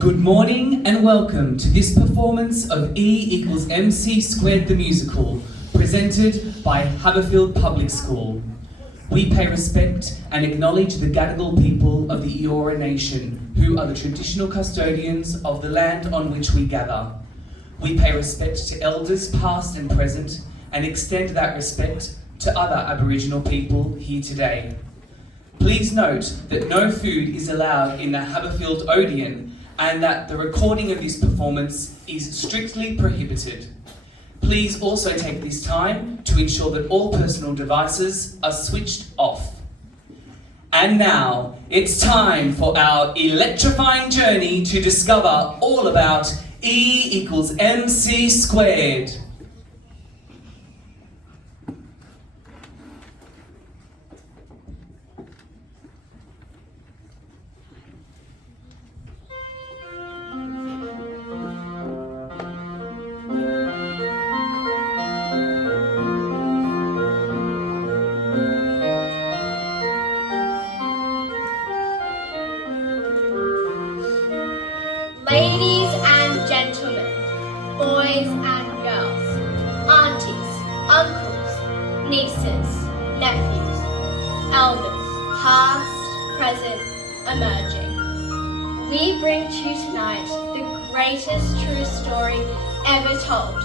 Good morning and welcome to this performance of E=mc² the musical, presented by Haberfield Public School. We pay respect and acknowledge the Gadigal people of the Eora Nation, who are the traditional custodians of the land on which we gather. We pay respect to elders past and present and extend that respect to other Aboriginal people here today. Please note that no food is allowed in the Haberfield Odeon and that the recording of this performance is strictly prohibited. Please also take this time to ensure that all personal devices are switched off. And now, it's time for our electrifying journey to discover all about E=mc². Ladies and gentlemen, boys and girls, aunties, uncles, nieces, nephews, elders, past, present, emerging. We bring to you tonight the greatest true story ever told.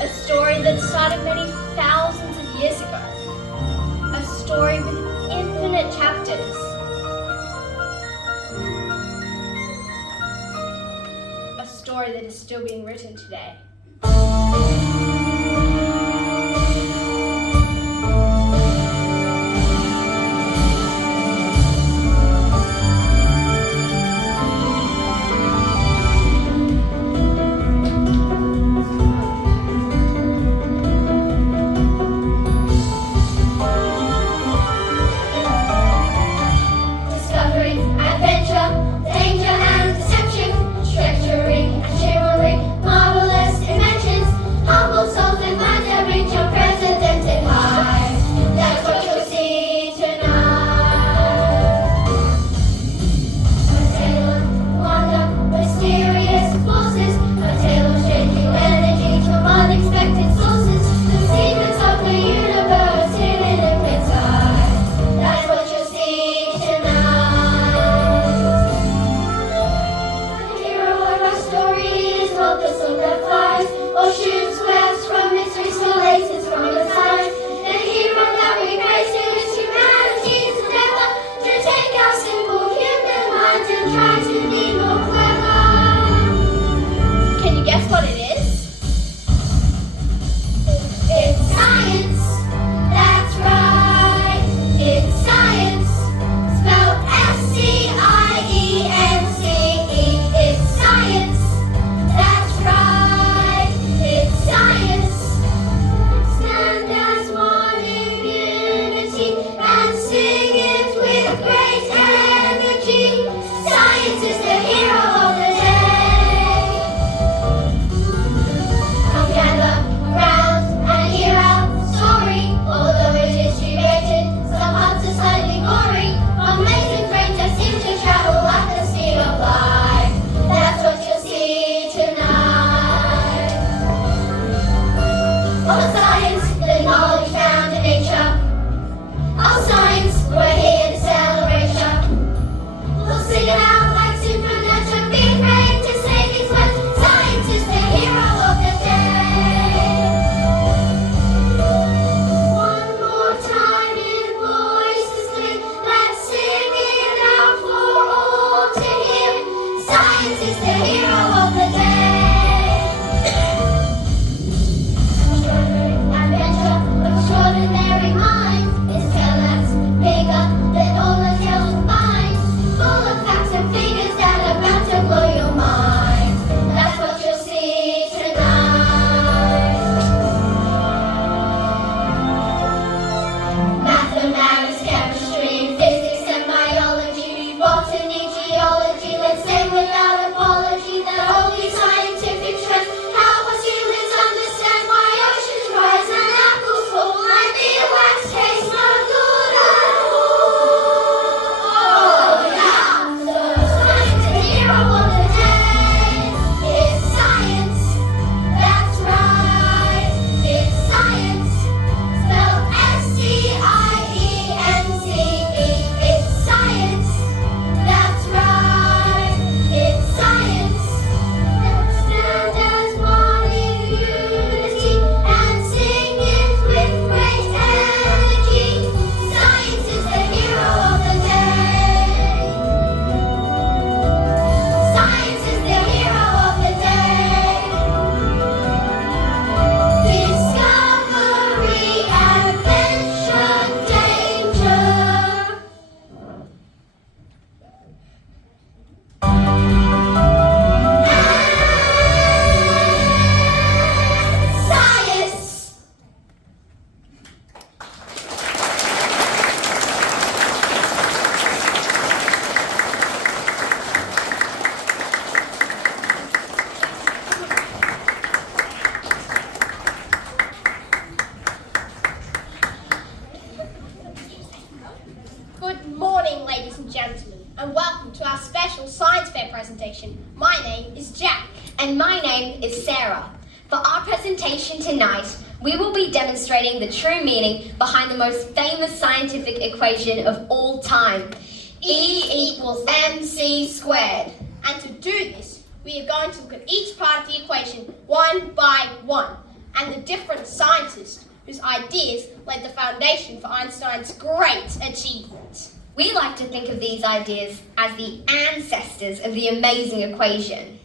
A story that started many thousands of years ago. A story with infinite chapters. A story that is still being written today. Discovery, adventure, danger and deception, treachery and chivalry, marvelous inventions, is Sarah. For our presentation tonight, we will be demonstrating the true meaning behind the most famous scientific equation of all time, E equals mc squared. And to do this, we are going to look at each part of the equation one by one, and the different scientists whose ideas laid the foundation for Einstein's great achievement. We like to think of these ideas as the ancestors of the amazing equation.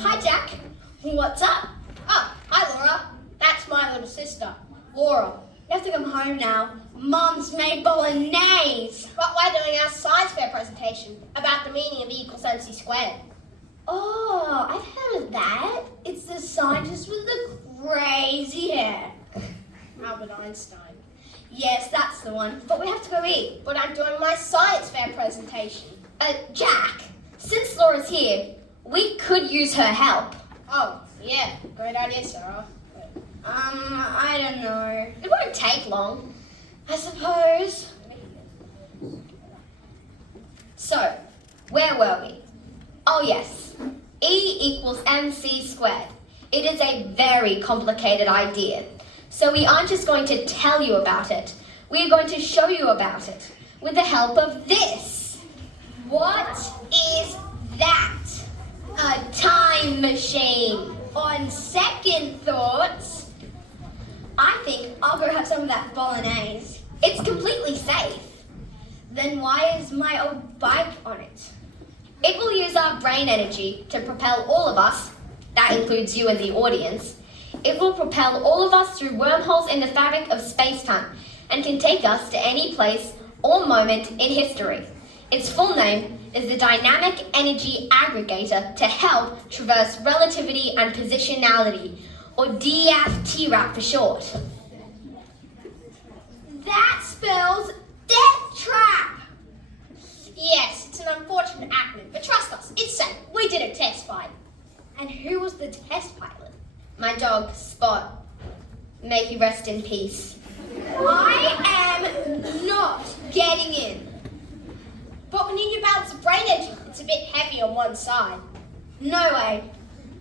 Hi, Jack. What's up? Oh, hi, Laura. That's my little sister, Laura. You have to come home now. Mum's made bolognese. But we're doing our science fair presentation about the meaning of E equals mc squared. Oh, I've heard of that. It's the scientist with the crazy hair. Albert Einstein. Yes, that's the one. But we have to go eat. But I'm doing my science fair presentation. Jack, since Laura's here, we could use her help. Oh, yeah. Great idea, Sarah. I don't know. It won't take long, I suppose. So, where were we? Oh yes, E equals mc squared. It is a very complicated idea. So we aren't just going to tell you about it. We are going to show you about it with the help of this. What is that? A time machine. On second thoughts, I think I'll go have some of that bolognese. It's completely safe. Then why is my old bike on it? It will use our brain energy to propel all of us, that includes you and the audience. It will propel all of us through wormholes in the fabric of space-time and can take us to any place or moment in history. Its full name is the Dynamic Energy Aggregator to help traverse relativity and positionality, or DFT-RAP for short. that spells death trap. Yes, it's an unfortunate acronym, but trust us, it's safe. We did a test flight. And who was the test pilot? My dog, Spot. May he rest in peace. I am not getting in. But we need your balance of brain energy. It's a bit heavy on one side. No way.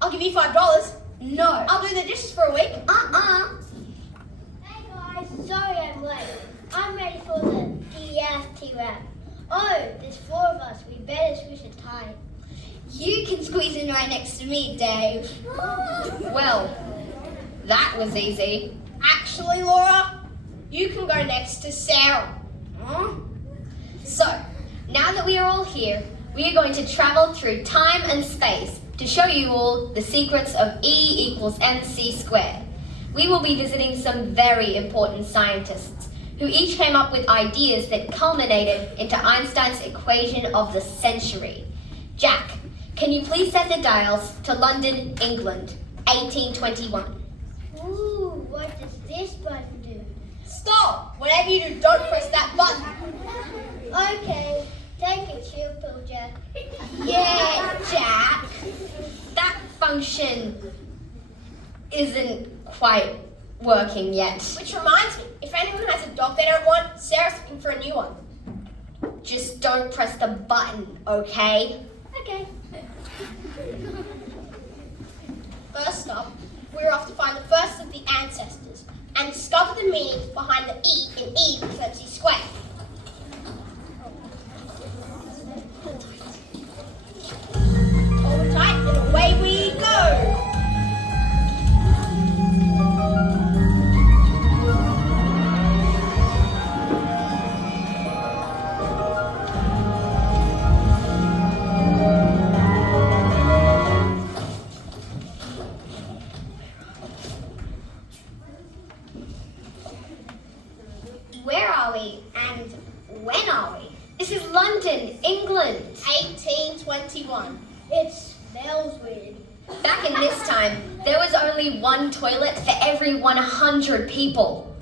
I'll give you $5. No. I'll do the dishes for a week. Hey guys, sorry I'm late. I'm ready for the DFT rap. Oh, there's 4 of us. We better squish it tight. You can squeeze in right next to me, Dave. Well, that was easy. Actually, Laura, you can go next to Sarah. So, now that we are all here, we are going to travel through time and space to show you all the secrets of E equals mc squared. We will be visiting some very important scientists who each came up with ideas that culminated into Einstein's equation of the century. Jack, can you please set the dials to London, England, 1821? Ooh, what does this button do? Stop! Whatever you do, don't press that button. Okay, take a chill pill, Jack. Yeah, Jack. That function isn't quite working yet. Which reminds me, if anyone has a dog they don't want, Sarah's looking for a new one. Just don't press the button, okay? Okay. First up, we're off to find the first of the ancestors and discover the meaning behind the E in E equals mc squared. Hold tight and away we go! Where are we and when are we? This is London, England. 1821. It smells weird. Back in this time, there was only one toilet for every 100 people.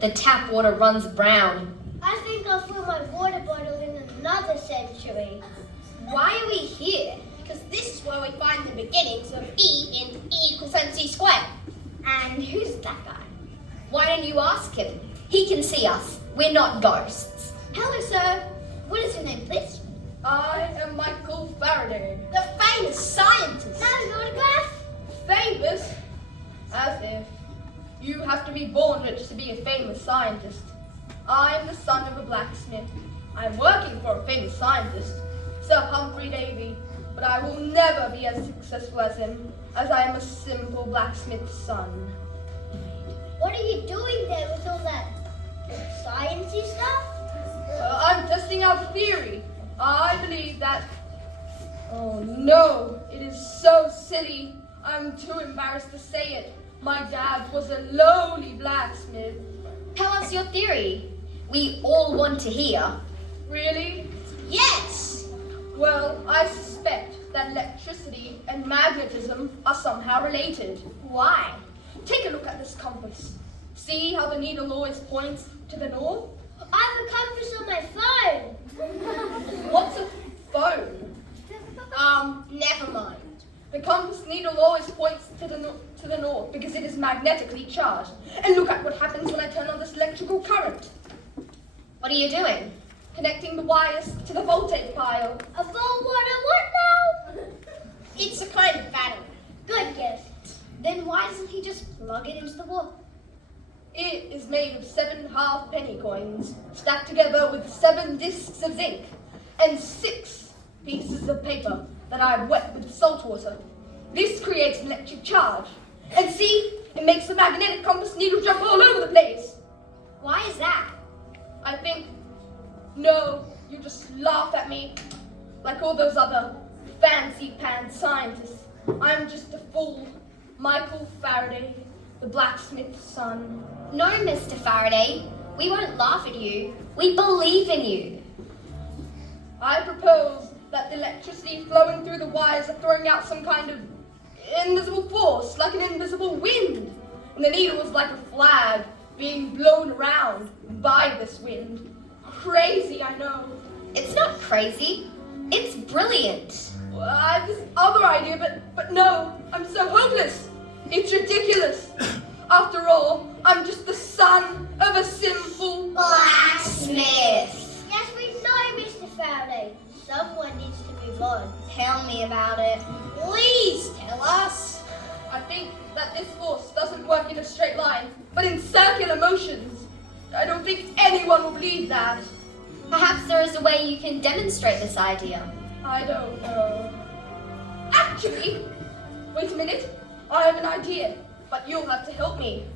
The tap water runs brown. I think I'll fill my water bottle in another century. Why are we here? Because this is where we find the beginnings of E in E equals mc squared. And who's that guy? Why don't you ask him? He can see us. We're not ghosts. Hello, sir. What is your name, please? I am Michael Faraday. The famous scientist. Now an autograph? Famous? As if. You have to be born rich to be a famous scientist. I'm the son of a blacksmith. I'm working for a famous scientist, Sir Humphrey Davy, but I will never be as successful as him, as I am a simple blacksmith's son. What are you doing there with all that sciencey stuff? I'm testing out a theory. I believe that... Oh no, it is so silly. I'm too embarrassed to say it. My dad was a lowly blacksmith. Tell us your theory. We all want to hear. Really? Yes. Well, I suspect that electricity and magnetism are somehow related. Why? Take a look at this compass. See how the needle always points to the north? I have a compass on my phone. What's a phone? Never mind. The compass needle always points to the north because it is magnetically charged. And look at what happens when I turn on this electrical current. What are you doing? Connecting the wires to the voltage pile. A phone what now? It's a kind of battery. Good guess. Then why doesn't he just plug it into the wall? It is made of 7 half-penny coins, stacked together with 7 discs of zinc, and 6 pieces of paper that I've wet with salt water. This creates an electric charge. And see, it makes the magnetic compass needle jump all over the place. Why is that? I think, no, you just laugh at me, like all those other fancy-pants scientists. I'm just a fool, Michael Faraday, the blacksmith's son. No, Mr. Faraday. We won't laugh at you. We believe in you. I propose that the electricity flowing through the wires are throwing out some kind of invisible force, like an invisible wind. And the needle is like a flag being blown around by this wind. Crazy, I know. It's not crazy. It's brilliant. Well, I have this other idea, but no, I'm so hopeless. It's ridiculous. After all, I'm just the son of a simple Blacksmith. Yes, we know, Mr. Faraday. Someone needs to move on. Tell me about it. Please tell us. I think that this force doesn't work in a straight line, but in circular motions. I don't think anyone will believe that. Perhaps there is a way you can demonstrate this idea. I don't know. Actually, wait a minute. I have an idea, but you'll have to help me.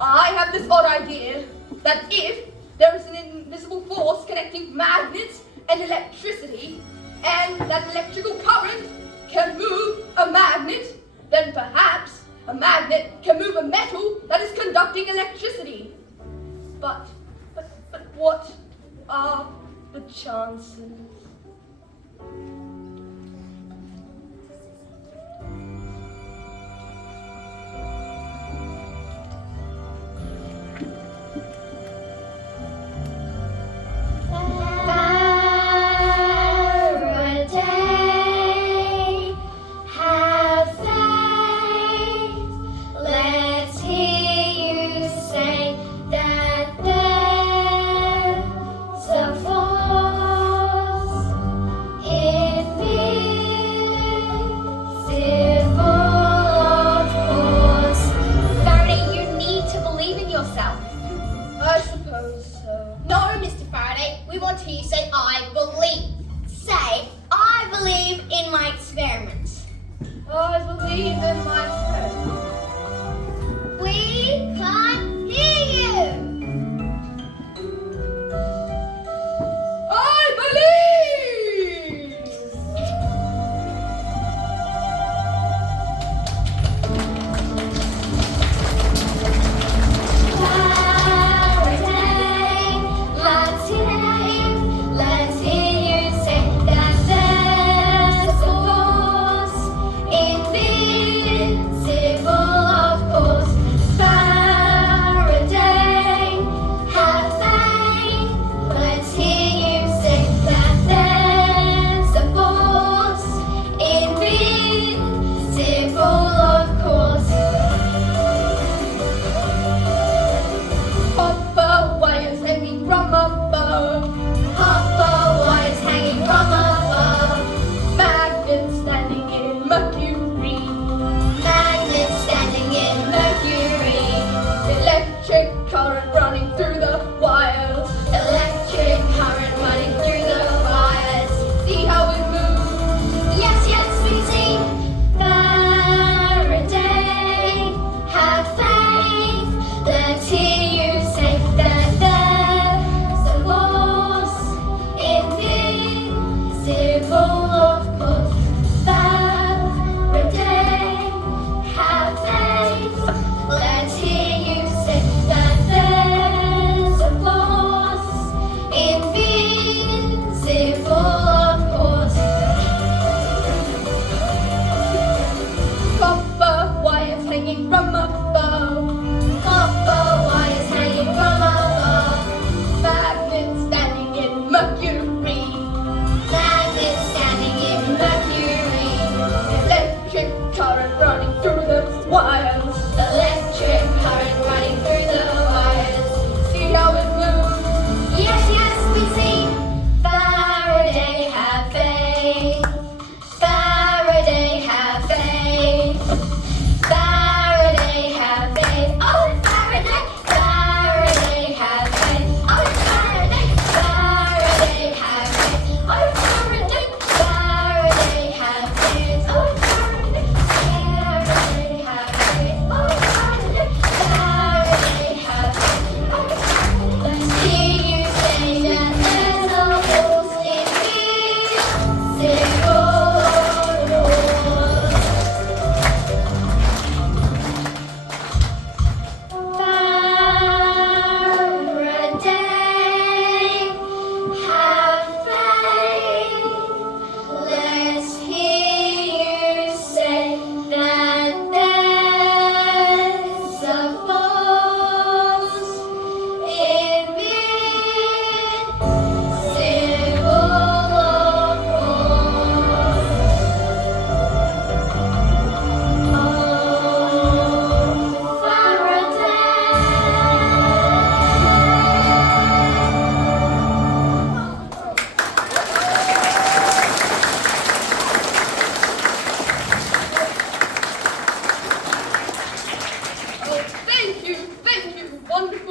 I have this odd idea that if there is an invisible force connecting magnets and electricity, and that electrical current can move a magnet, then perhaps a magnet can move a metal that is conducting electricity. But what are the chances? Faraday, have faith. Let's hear you say that there's a force invisible, of course. Faraday, you need to believe in yourself. I suppose so. No, Mr. Faraday. We want to hear you say, I believe. Say, I believe in my experiments. I believe in myself. We can't hear you. I believe! Faraday, let's hear you say that there's a force invisible, of course. Faraday.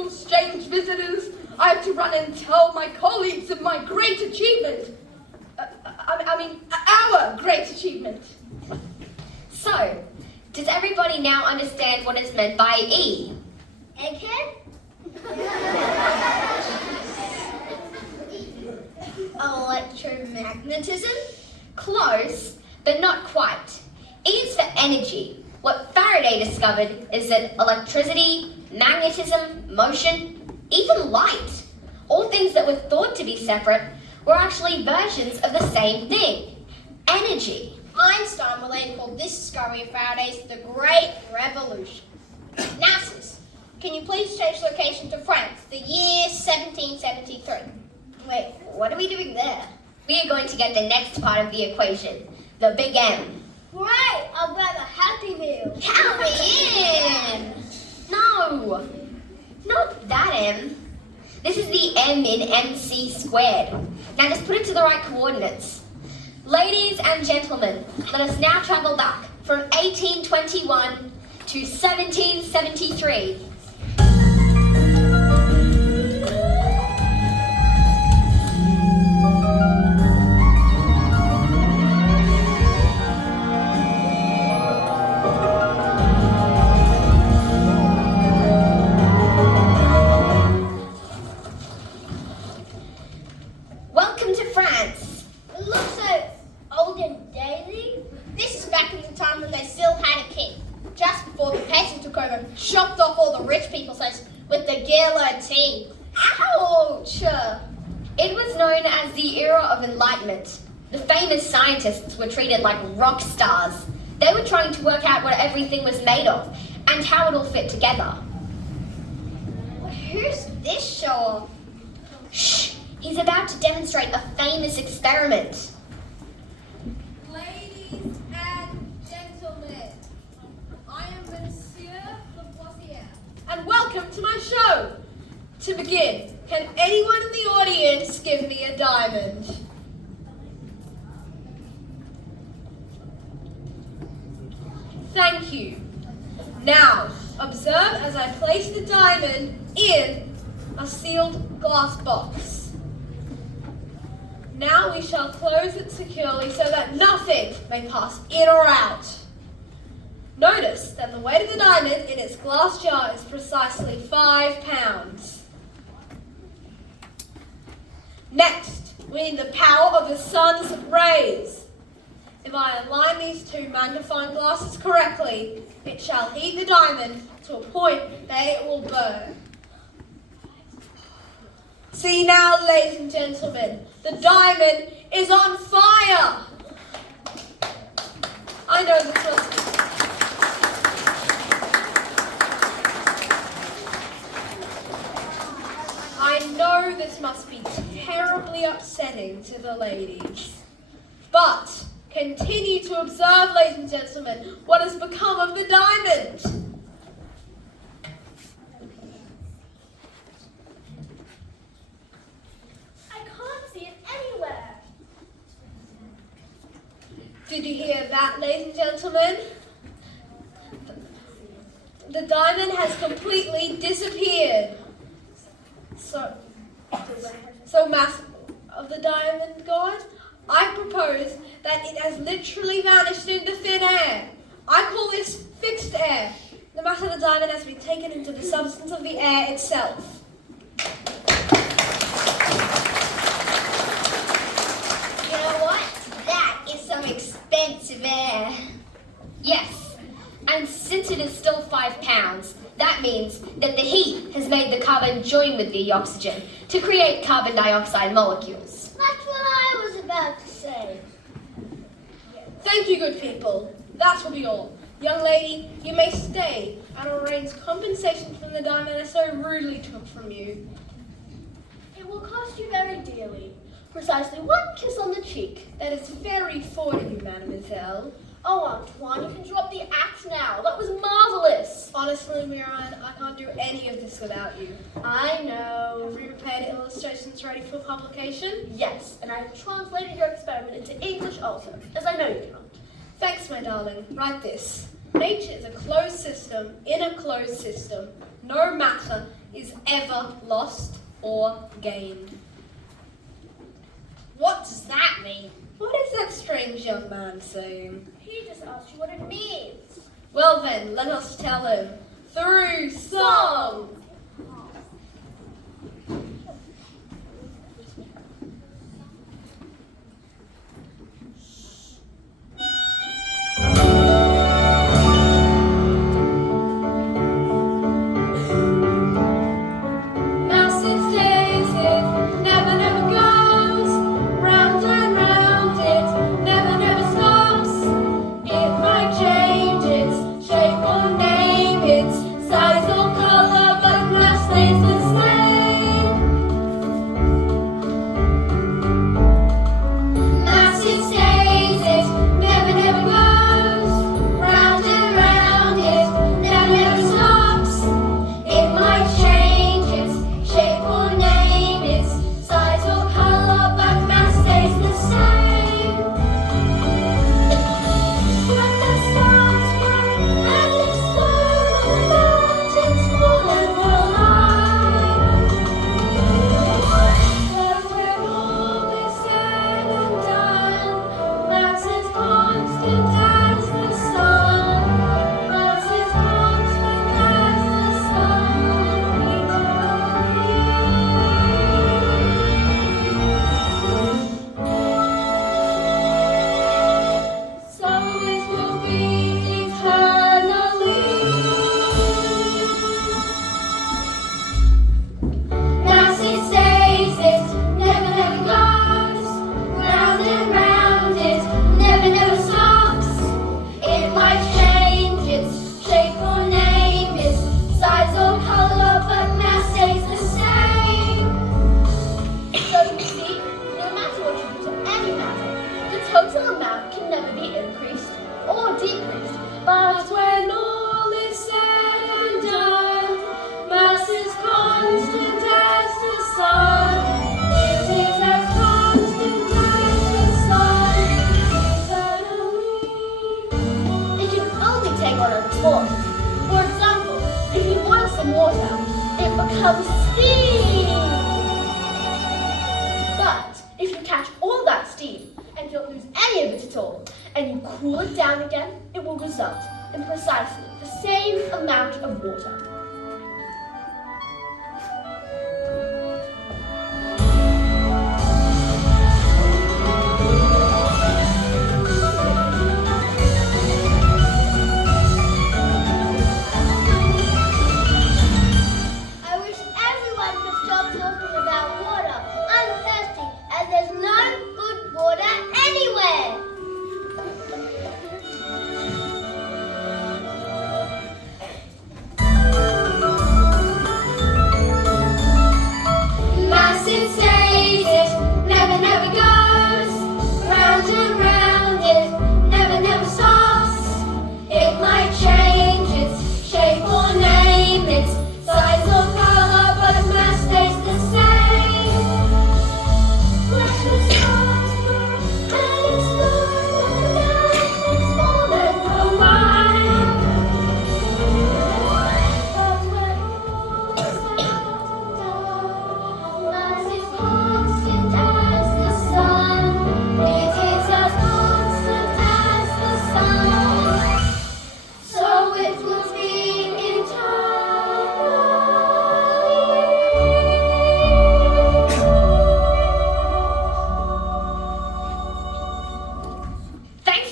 to exchange visitors. I have to run and tell my colleagues of my great achievement. Our great achievement. So, does everybody now understand what is meant by E? Egghead? Electromagnetism? Close, but not quite. E is for energy. What Faraday discovered is that electricity, magnetism, motion, even light, all things that were thought to be separate, were actually versions of the same thing, energy. Einstein will later call this discovery of Faraday's the Great Revolution. Now, sis, can you please change location to France, the year 1773? Wait, what are we doing there? We are going to get the next part of the equation, the big M. Great! I'll grab a Happy Meal. Count me in! No, not that M. This is the M in MC squared. Now just put it to the right coordinates. Ladies and gentlemen, let us now travel back from 1821 to 1773. Welcome to France. It looks so old and daily. This is back in the time when they still had a king, just before the peasant took over and chopped off all the rich people's heads with the guillotine. Ouch! It was known as the era of enlightenment. The famous scientists were treated like rock stars. They were trying to work out what everything was made of and how it all fit together. Who's this show-off? Shh! He's about to demonstrate a famous experiment. Ladies and gentlemen, I am Monsieur Lavoisier. And welcome to my show. To begin, can anyone in the audience give me a diamond? Thank you. Now, observe as I place the diamond in a sealed glass box. Now we shall close it securely so that nothing may pass in or out. Notice that the weight of the diamond in its glass jar is precisely 5 pounds. Next, we need the power of the sun's rays. If I align these two magnifying glasses correctly, it shall heat the diamond to a point that it will burn. See now, ladies and gentlemen, the diamond is on fire! I know this must be... I know this must be terribly upsetting to the ladies. But continue to observe, ladies and gentlemen, what has become of the diamond. I can't see it anywhere. Did you hear that, ladies and gentlemen? The diamond has completely disappeared. So mass of the diamond god, I propose that it has literally vanished into thin air. I call this fixed air. The mass of the diamond has been taken into the substance of the air itself. You know what? That is some expensive air. Yes, and since it is still 5 pounds, that means that the heat has made the carbon join with the oxygen to create carbon dioxide molecules. That's what I was about to say. Thank you, good people. That will be all. Young lady, you may stay and arrange compensation from the diamond I so rudely took from you. It will cost you very dearly. Precisely 1 kiss on the cheek. That is very forward of you, mademoiselle. Oh, Antoine, you can drop the axe now. That was marvelous. Honestly, Miran, I can't do any of this without you. I know. Have you prepared illustrations ready for publication? Yes, and I've translated your experiment into English also, as I know you cannot. Thanks, my darling. Write this. Nature is a closed system in a closed system. No matter is ever lost or gained. What does that mean? What is that strange young man saying? He just asked you what it means. Well then, let us tell him through song.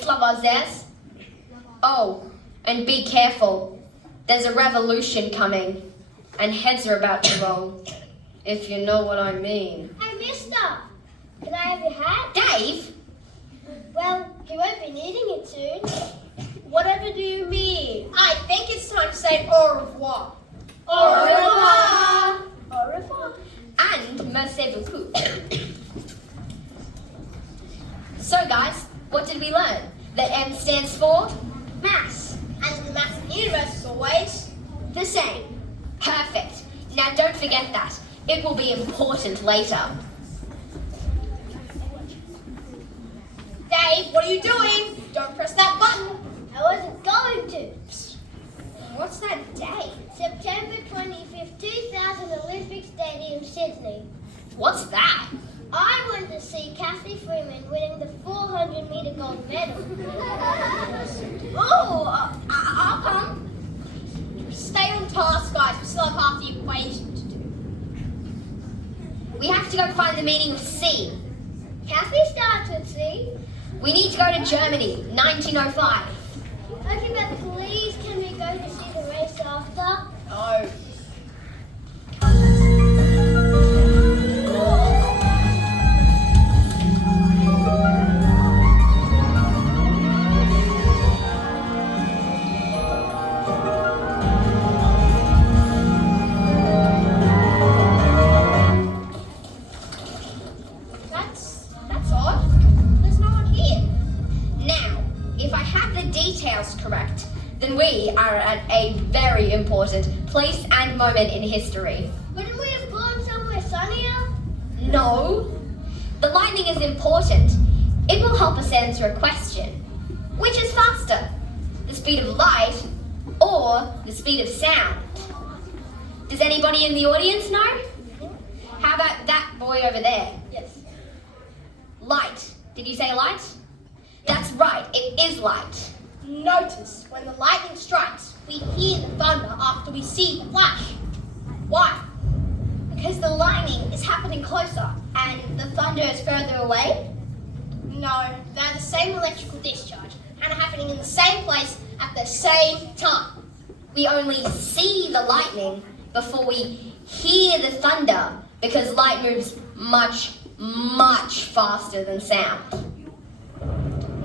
Lavoisier. Oh, and be careful. There's a revolution coming, and heads are about to roll, if you know what I mean. Hey, mister, can I have your hat? Dave? Well, he won't be needing it soon. Whatever do you mean? I think it's time to say au revoir. Au revoir. Au revoir. And merci beaucoup. So guys, what did we learn? That M stands for? Mass. And the mass in the universe is always The same. Perfect. Now don't forget that. It will be important later. Dave, what are you doing? Don't press that button. I wasn't going to. What's that date? September 25th, 2000, Olympic Stadium, Sydney. What's that? I went to see Kathy Freeman winning the 400-meter gold medal. Oh, I'll come. Stay on task, guys. We still have half the equation to do. We have to go find the meaning of C. Kathy starts with C. We need to go to Germany, 1905. Okay, but please can we go to see the race after? No. That's odd. There's no one here. Now, if I have the details correct, then we are at a very important place and moment in history. Wouldn't we have gone somewhere sunnier? No. The lightning is important. It will help us answer a question. Which is faster? The speed of light or the speed of sound? Does anybody in the audience know? How about that boy over there? Yes. Light. Did you say light? That's right, it is light. Notice when the lightning strikes, we hear the thunder after we see the flash. Why? Because the lightning is happening closer and the thunder is further away? No, they're the same electrical discharge and are happening in the same place at the same time. We only see the lightning before we hear the thunder because light moves much, much faster than sound.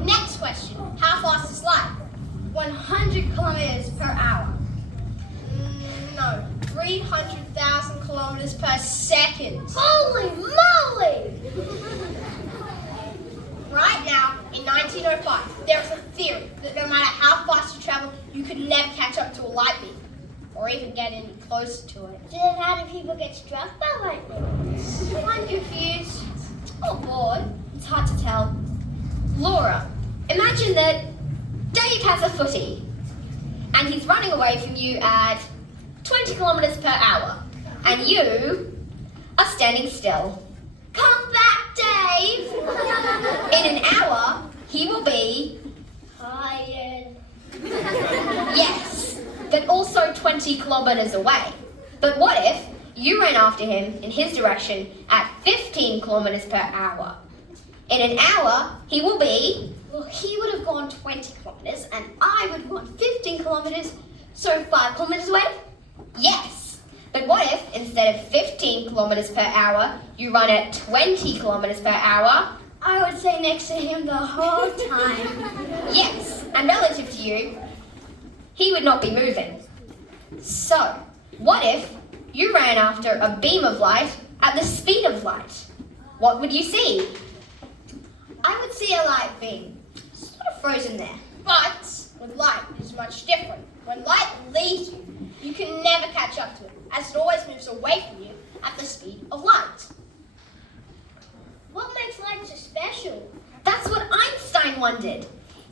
Next question, how fast is light? 100 kilometers per hour. No, 300,000 kilometers per second. Holy moly! Right now, in 1905, there is a theory that no matter how fast you travel, you could never catch up to a light beam, or even get any closer to it. Then how do people get struck by lightning? I'm confused or bored. It's hard to tell. Laura, imagine that Dave has a footy and he's running away from you at 20 kilometers per hour and you are standing still. Come back, Dave! In an hour, he will be Tired. yes, but also 20 kilometers away. But what if you ran after him in his direction at 15 kilometers per hour? In an hour, he will be, well, he would have gone 20 kilometers and I would have gone 15 kilometers, so 5 kilometers away? Yes. But what if instead of 15 kilometers per hour, you run at 20 kilometers per hour? I would stay next to him the whole time. Yes, and relative to you, he would not be moving. So, what if you ran after a beam of light at the speed of light? What would you see? I would see a light beam, sort of frozen there. But with light, it is much different. When light leaves you, you can never catch up to it, as it always moves away from you at the speed of light. What makes light so special? That's what Einstein wondered.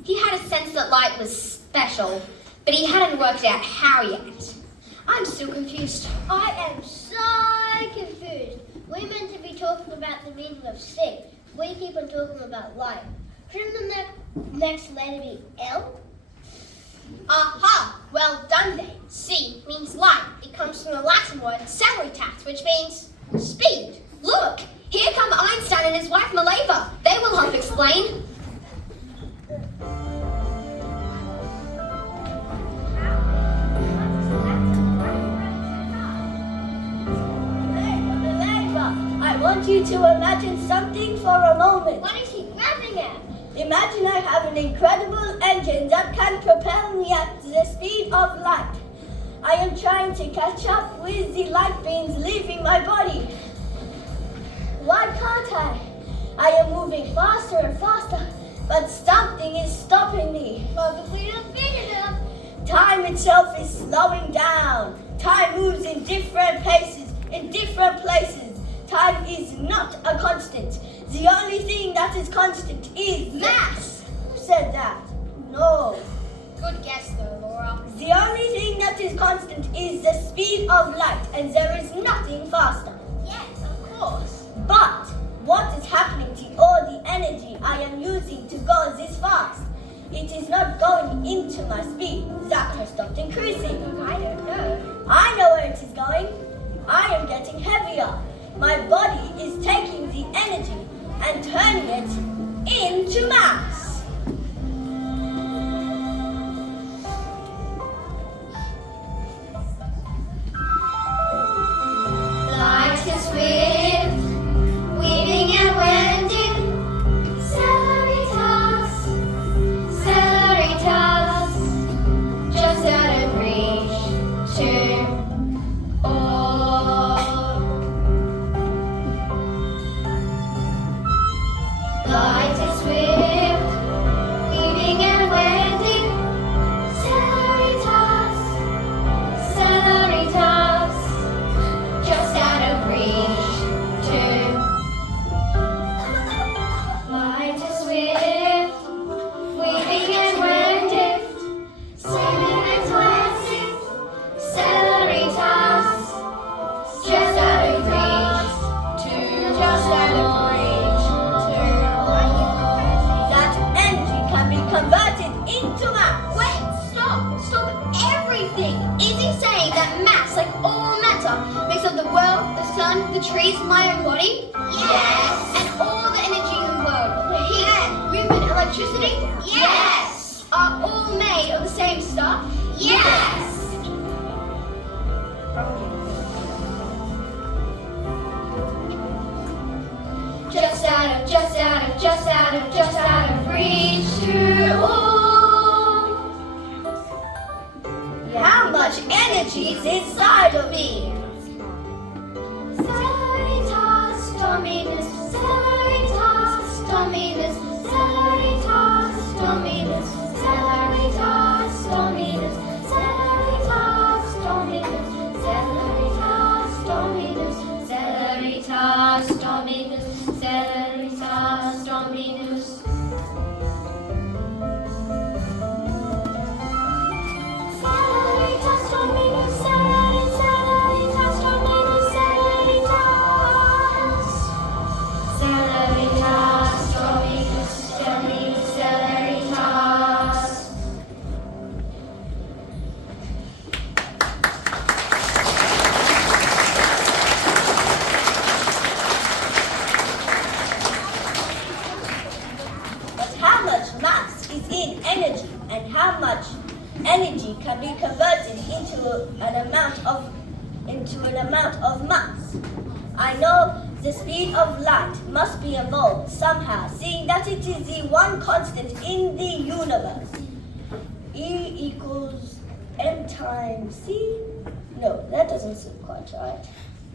He had a sense that light was special, but he hadn't worked out how yet. I'm still confused. I am so confused. We're meant to be talking about the meaning of C. We keep on talking about light. Shouldn't the next letter be L? Aha! Well done, Dave. C means light. It comes from the Latin word celeritas, which means speed. Look, here come Einstein and his wife Mileva. They will help explain. I want you to imagine something for a moment. What is he grabbing at? Imagine I have an incredible engine that can propel me at the speed of light. I am trying to catch up with the light beams leaving my body. Why can't I? I am moving faster and faster, but something is stopping me. Probably not big enough. Time itself is slowing down. Time moves in different paces, in different places. Time is not a constant. The only thing that is constant is Mass! Who said that? No. Good guess though, Laura. The The only thing that is constant is the speed of light, and there is nothing faster. Yes, of course. But what is happening to all the energy I am using to go this fast? It is not going into my speed. That has stopped increasing. I don't know. I know where it is going. I am getting heavier. My body is taking the energy and turning it into mass. Light is swift, weaving and wending. Celeritas, celeritas, just out of reach to all. Light is swift, weaving and wending. Celeritas, celeritas, just out of reach to. Light is swift, weaving and wending. Celeritas, celeritas, just out of reach to. Just out of reach to. That energy can be converted into mass. Wait, stop everything! Is he saying that mass, like all matter, makes up the world, the sun, the trees, my own body? Yes! And all the energy in the world, the heat, movement, electricity? Yes! Are all made of the same stuff? Yes! Just out of reach to all. How much energy is inside of me? Celeritas Dominus, Celeritas Dominus, Celeritas Dominus, Celeritas Dominus, Celeritas Dominus, Celeritas Dominus, Celeritas Dominus, Celeritas Dominus. Celeritas Dominus, Celeritas Dominus, Celeritas. Celeritas Dominus, Celeritas. But how much mass is in energy, and how much energy can be converted into an amount of mass? I know the speed of light must be evolved somehow, seeing that it is the one constant in the universe. E equals m times c? No, that doesn't seem quite right.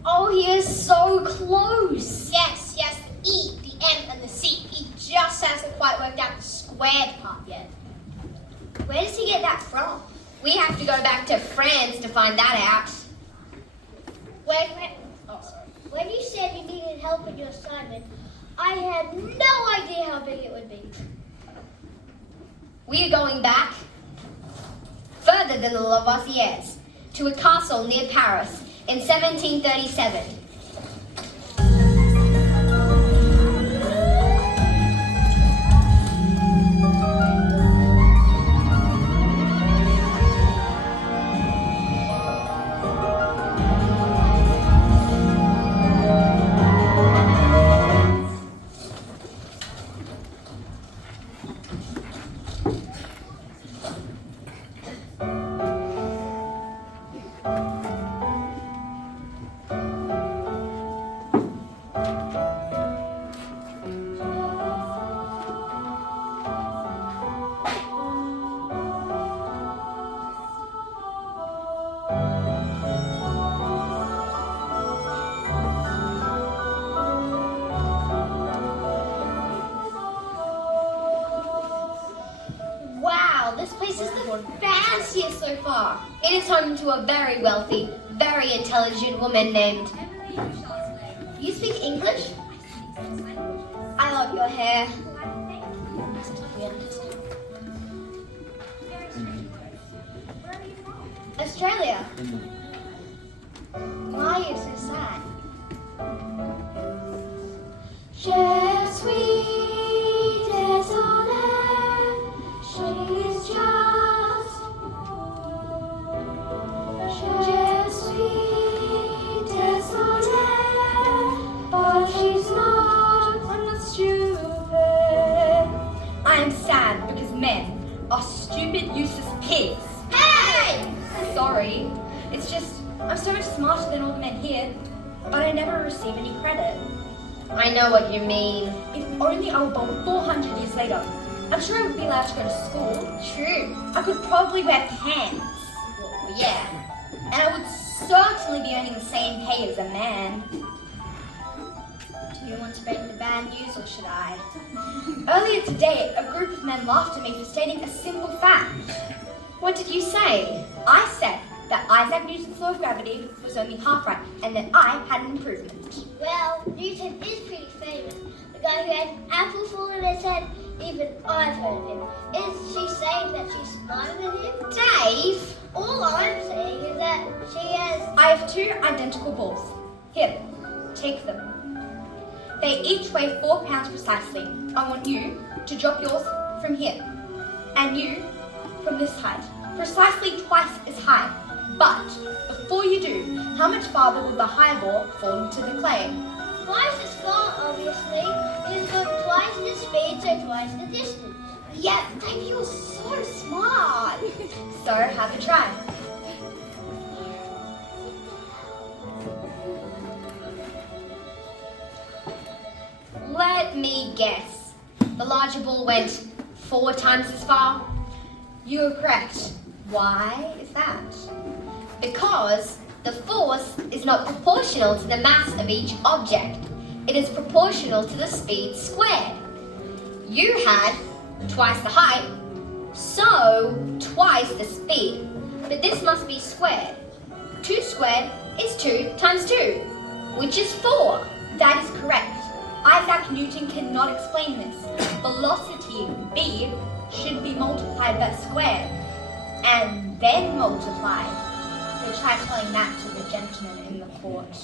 Oh, he is so close. Yes, the E, the M, and the C. He just hasn't quite worked out the squared part yet. Where does he get that from? We have to go back to France to find that out. When you said you needed help in your assignment, I had no idea how big it would be. We are going back further than the Lavoisiers to a castle near Paris in 1737. So far. It is home to a very wealthy, very intelligent woman named Émilie du Châtelet. You speak English? I love your hair. Thank you. Very strange. Where are you from? Australia. Why are you so sad? Je suis désolée, she's just. Je suis désolée, but she's not. I'm not stupid. I'm sad because men are stupid, useless pigs. Hey! I'm sorry. It's just, I'm so much smarter than all the men here, but I never receive any credit. I know what you mean. If only I were born 400 years later, I'm sure I would be allowed to go to school. True. I could probably wear pants. Well, yeah. And I would certainly be earning the same pay as a man. Do you want to break the bad news or should I? Earlier today, a group of men laughed at me for stating a simple fact. What did you say? I said that Isaac Newton's law of gravity was only half right and that I had an improvement. Well, Newton is pretty famous. The guy who had an apple fall in his head, even I've heard of him. Is she saying that she's smarter than him? Dave! All I'm saying is that she has... I have 2 identical balls. Here, take them. They each weigh 4 pounds precisely. I want you to drop yours from here. And you from this height. Precisely twice as high. But before you do, how much farther will the high ball fall into the clay? Twice as far, obviously. It has got twice the speed, so twice the distance. Yeah, Dave, you're so smart. So have a try. Let me guess. The larger ball went 4 times as far? You're correct. Why is that? Because the force is not proportional to the mass of each object. It is proportional to the speed squared. You had twice the height, so twice the speed. But this must be squared. 2 squared is 2 times 2, which is 4. That is correct. Isaac Newton cannot explain this. Velocity, v, should be multiplied but squared, and then multiplied. So try telling that to the gentleman in the court.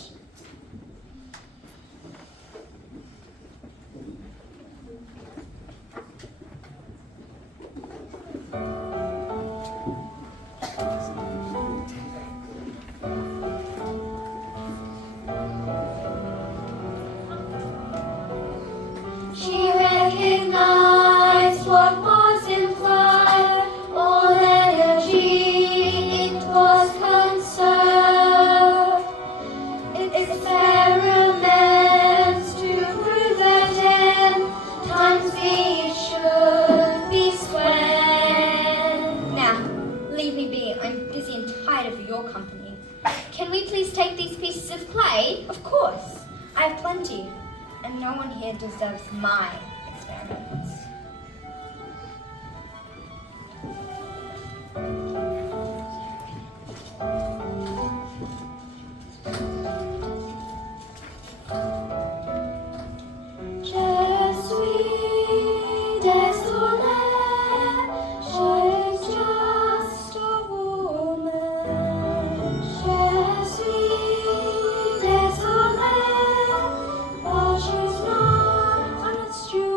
She recognized what was implied, all energy it was conserved. Experiments to prove that n times v should be squared. Now, leave me be. I'm busy and tired of your company. Can we please take these pieces of clay? Of course. I have plenty. And no one here deserves my experiments. Je suis désolée, she's just a woman. Je suis désolée, but she's not, I'm not stupid.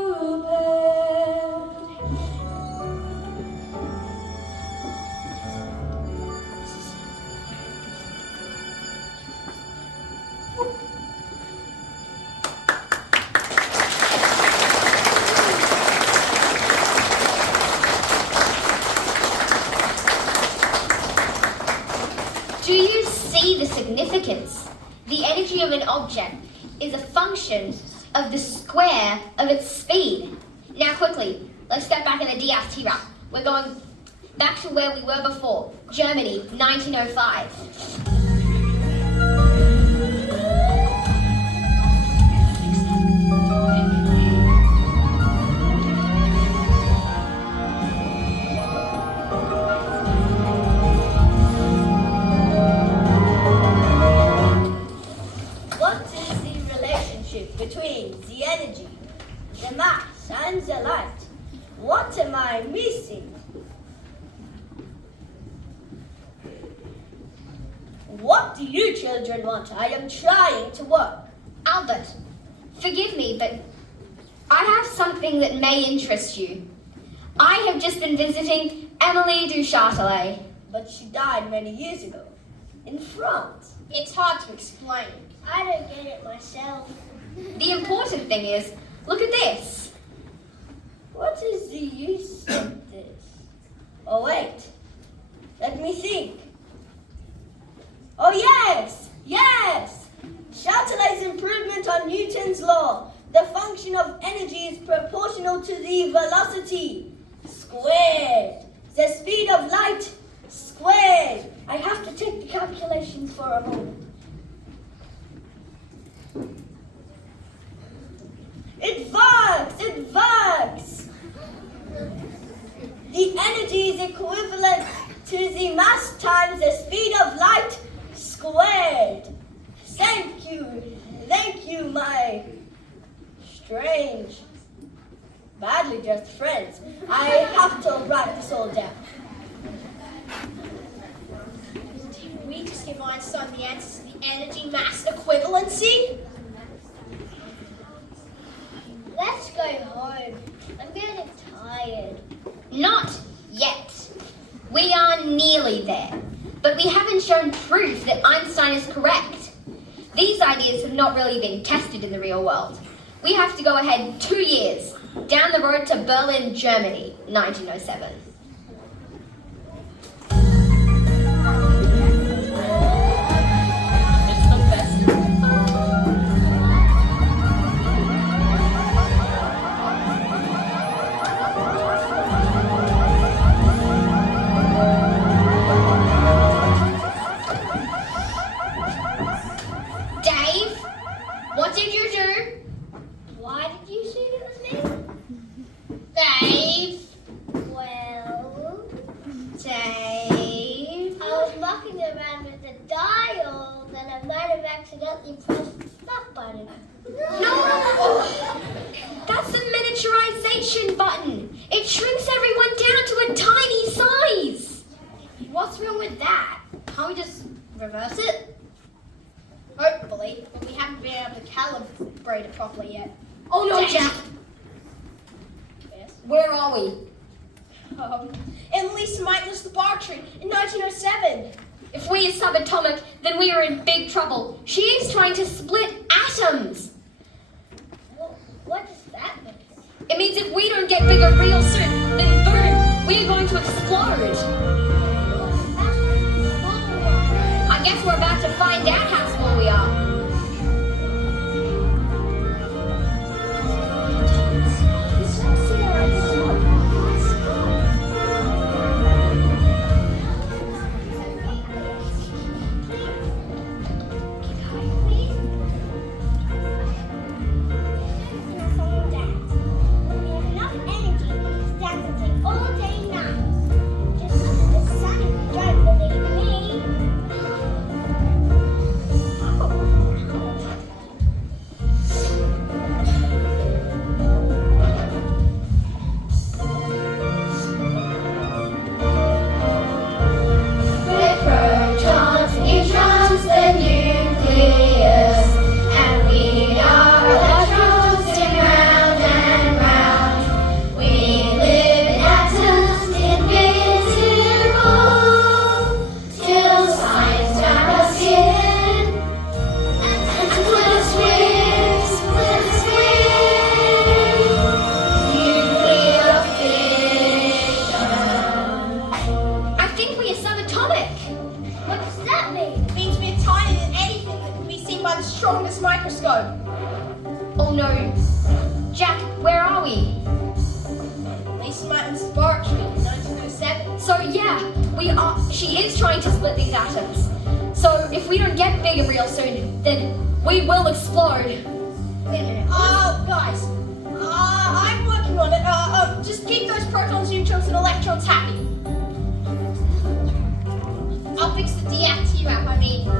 Do you see the significance? The energy of an object is a function of the square of its speed. Now quickly, let's step back in the DST route. We're going back to where we were before, Germany, 1905. What is the relationship between the energy, the mass, and the light? What am I missing? What do you children want? I am trying to work. Albert, forgive me, but I have something that may interest you. I have just been visiting Émilie du Châtelet. But she died many years ago. In France. It's hard to explain. I don't get it myself. The important thing is, look at this. What is the use of this? Oh, wait. Let me think. Oh, yes! Yes! Châtelet's improvement on Newton's law. The function of energy is proportional to the velocity squared. The speed of light squared. I have to take the calculations for a moment. It works! It works! The energy is equivalent to the mass times the speed of light squared. Thank you, my strange, badly dressed friends. I have to write this all down. Did we just give Einstein the answer to the energy mass equivalency? Let's go home. I'm getting tired. Not yet. We are nearly there, but we haven't shown proof that Einstein is correct. These ideas have not really been tested in the real world. We have to go ahead 2 years, down the road to Berlin, Germany, 1907. Accidentally pressed the stop button. No! That's the miniaturization button. It shrinks everyone down to a tiny size. What's wrong with that? Can't we just reverse it? Hopefully, but we haven't been able to calibrate it properly yet. Oh no, Jack. Yes? Where are we? In Lisa Meitner's laboratory in 1907. If we are subatomic, then we are in big trouble. She is trying to split atoms. Well, what does that mean? It means if we don't get bigger real soon, then boom, we are going to explode. I guess we're about to find out how small we are. Oh no. Jack, where are we? Lisa Meitner's laboratory in 1907. So yeah, she is trying to split these atoms. So if we don't get big and real soon, then we will explode. Wait a minute. Guys. I'm working on it. Just keep those protons, neutrons, and electrons happy. I'll fix the DFT wrap, DFT.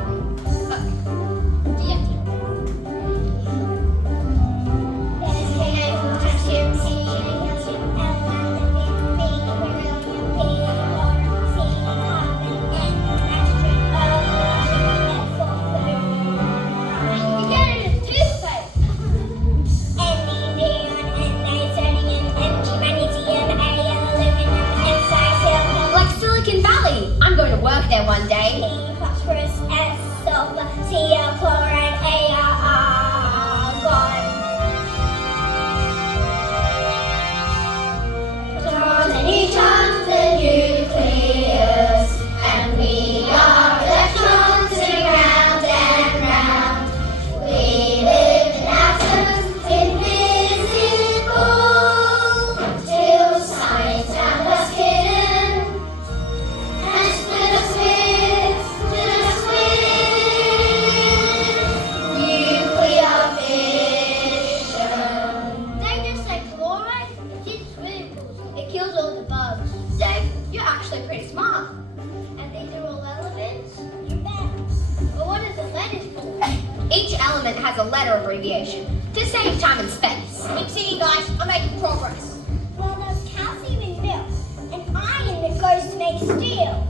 letter abbreviation to save time and space. Keep sitting, guys. I'm making progress. Well, there's calcium in milk and iron that goes to make steel.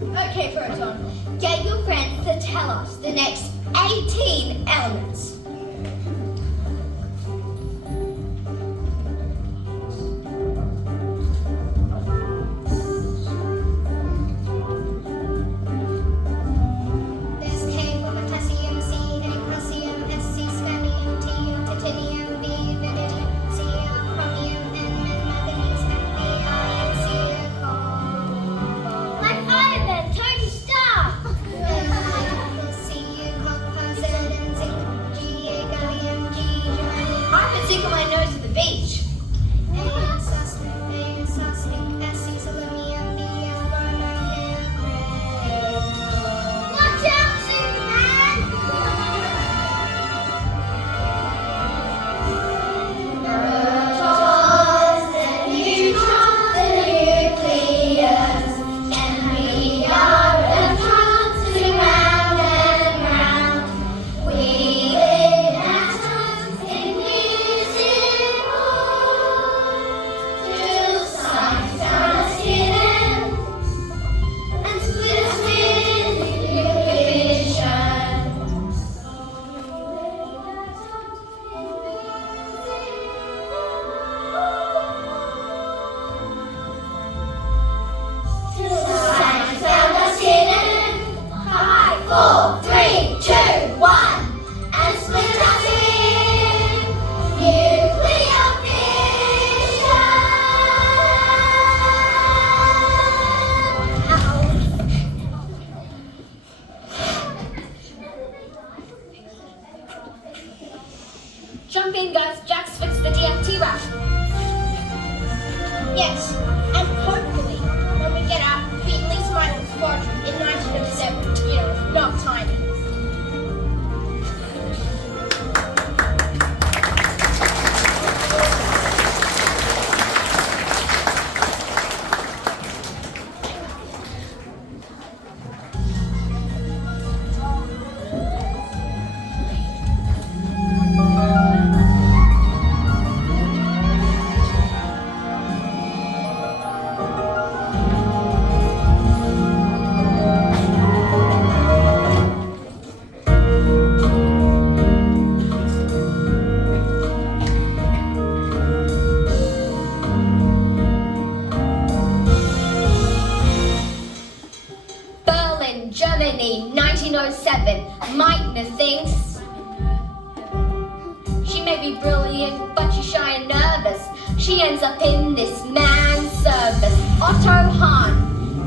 Okay, Proton, get your friends to tell us the next 18 elements. There's K, potassium, C, calcium, SC, scandium, T, titanium, B, vanadium, C, chromium, N, manganese, Fe, iron, C, cobalt. My fireman, Tony Stark. C, copper, Z, and zinc, G, gallium, G, germanium. I've been sticking my nose to the beach. A, arsenic, SC, selenium, B, bromine, Watch out, Superman! Protons, the neutrons, the nucleus, and we are electrons round and round. We live atoms invisible till science found us hidden and split us with nucleation. Till science found us hidden. 5, 4, 3, 2, 1, and split us in nuclear Jump in, guys. Jack's fixed the DFT wrap. Yes, and hopefully, when we get out, we at least might have squadron in 1907. You know, not tiny. Berlin, Germany, 1907. Meitner thinks she may be brilliant, but she's shy and nervous. She ends up in this man's service. Otto Hahn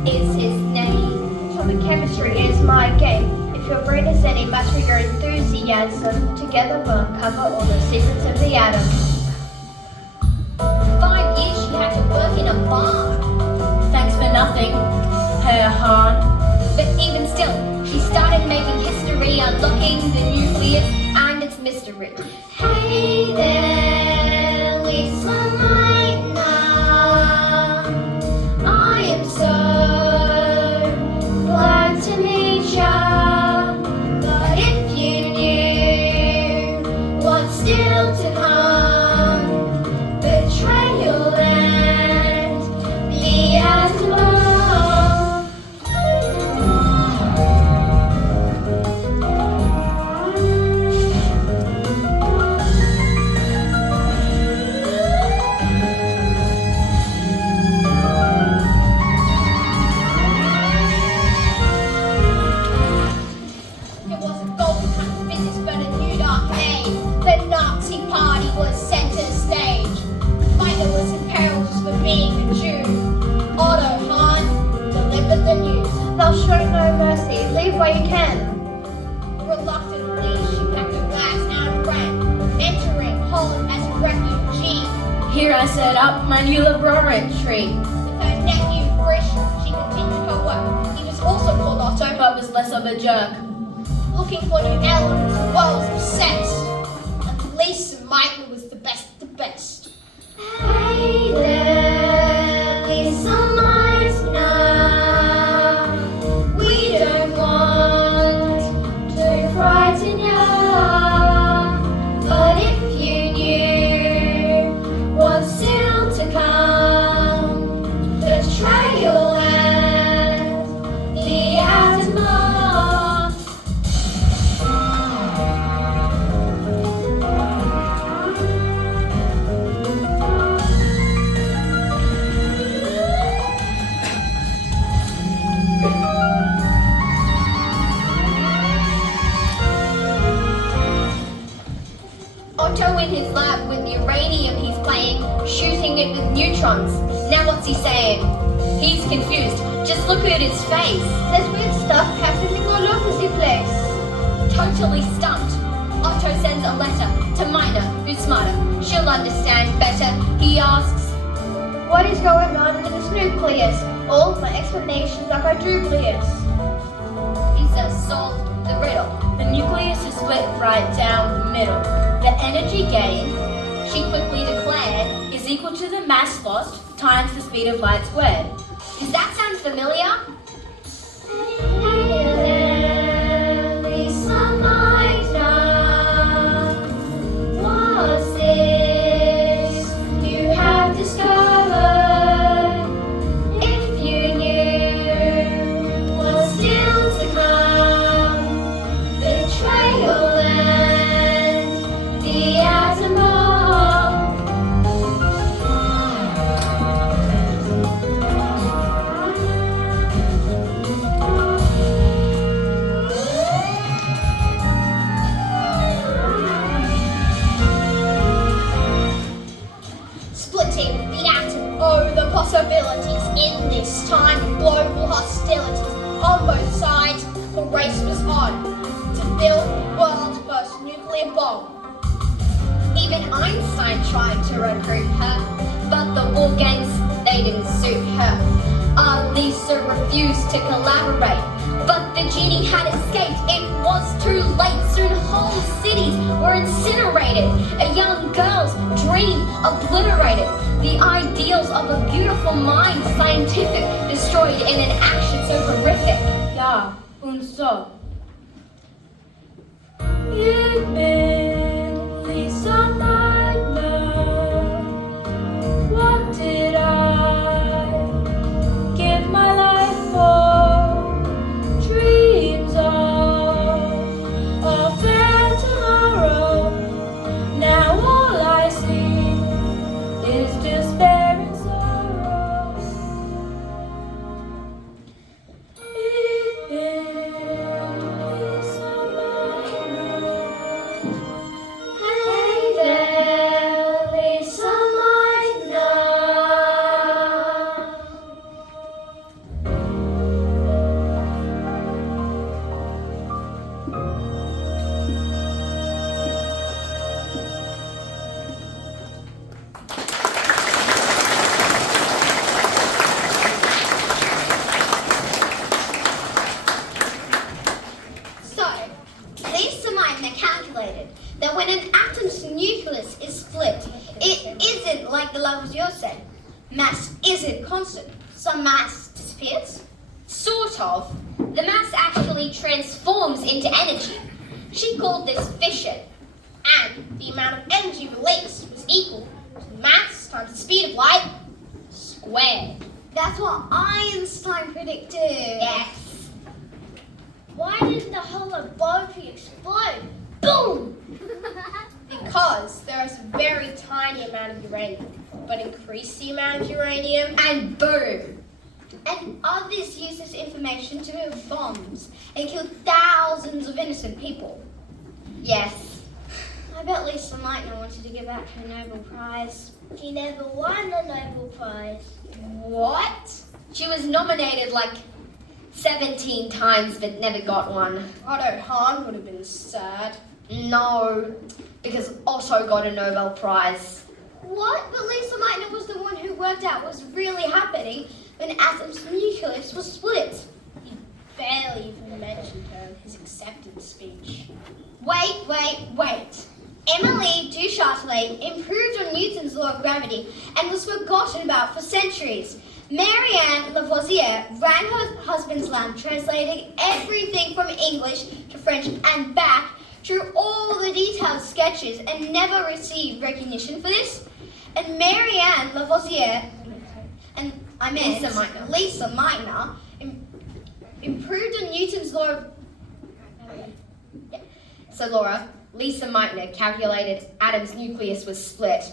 is his name. So the chemistry is my game. If your brain is any match for your enthusiasm, together we'll uncover all the secrets of the atom. 5 years she had to work in a barn. Thanks for nothing, Herr Hahn. But even still, she started making history, unlocking the nucleus and its mystery. Hey there, Lisa Meitner. I am so glad to meet ya. But if you knew what's still to come, betrayal and the atom. It was a golden kind of physics, but a new dark age. The Nazi party was center stage. Meitner was in peril just for being a Jew. Otto Hahn delivered the news. They'll show no mercy. Leave while you can. Reluctantly, she packed her bags and ran, entering Holland as a refugee. Here I set up my new laboratory. With her nephew Frisch, she continued her work. He was also called Otto, But was less of a jerk. looking for new elements, was obsessed. At least Meitner was the best of the best. Hey there, Lisa Meitner. We don't want to frighten ya. Otto in his lab with uranium he's playing, shooting it with neutrons. Now what's he saying? He's confused. Just look at his face. There's weird stuff happening all over the place. Totally stumped. Otto sends a letter to Mina, who's smarter. She'll understand better. He asks, What is going on with this nucleus? All my explanations are quadruplius. he says, solve the riddle. The nucleus is split right down the middle. The energy gained, She quickly declared, is equal to the mass lost times the speed of light squared. does that sound familiar? What's this you have discovered? If you knew what's still to come, betrayal and the atom bomb. Splitting the atom. Oh, the possibilities in this time of global hostilities. On both sides, the race was on to build the world's first nuclear bomb. Even Einstein tried to recruit her, but the war games, they didn't suit her. Lisa refused to collaborate, but the genie had escaped. It was too late. Soon whole cities were incinerated. A young girl's dream obliterated. The ideals of a beautiful mind, scientific, destroyed in an action so horrific. Ja, und so. You've been Lisa Meitner. What did I give my life for? Dreams of a fair tomorrow. Now all I see is despair and sorrow. You've been Lisa Meitner. Hey there, Lisa Meitner. So, Lisa Meitner calculated that when an atom's nucleus is split, it isn't like the Lavoisier said. Mass isn't constant. Some mass disappears. Sort of. The mass actually transforms into energy. She called this fission. And the amount of energy released was equal to mass times the speed of light squared. That's what Einstein predicted. Yes. Why didn't the whole laboratory explode? Boom! Because there is a very tiny amount of uranium, but increase the amount of uranium And boom! And others use this information to build bombs and kill thousands of innocent people. Yes. I bet Lisa Meitner wanted to give out her Nobel Prize. She never won the Nobel Prize. What? She was nominated like 17 times but never got one. Otto Hahn would have been sad. No, because Otto got a Nobel Prize. What? But Lisa Meitner was the one who worked out what was really happening when an atom's nucleus was split. He barely even mentioned her in his acceptance speech. Wait. Émilie du Châtelet improved on Newton's law of gravity and was forgotten about for centuries. Marianne Lavoisier ran her husband's lab, translating everything from English to French and back, drew all the detailed sketches, and never received recognition for this. And Marianne Lavoisier, and I meant Lisa Meitner, improved on Newton's law of... So Laura, Lisa Meitner calculated atom's nucleus was split.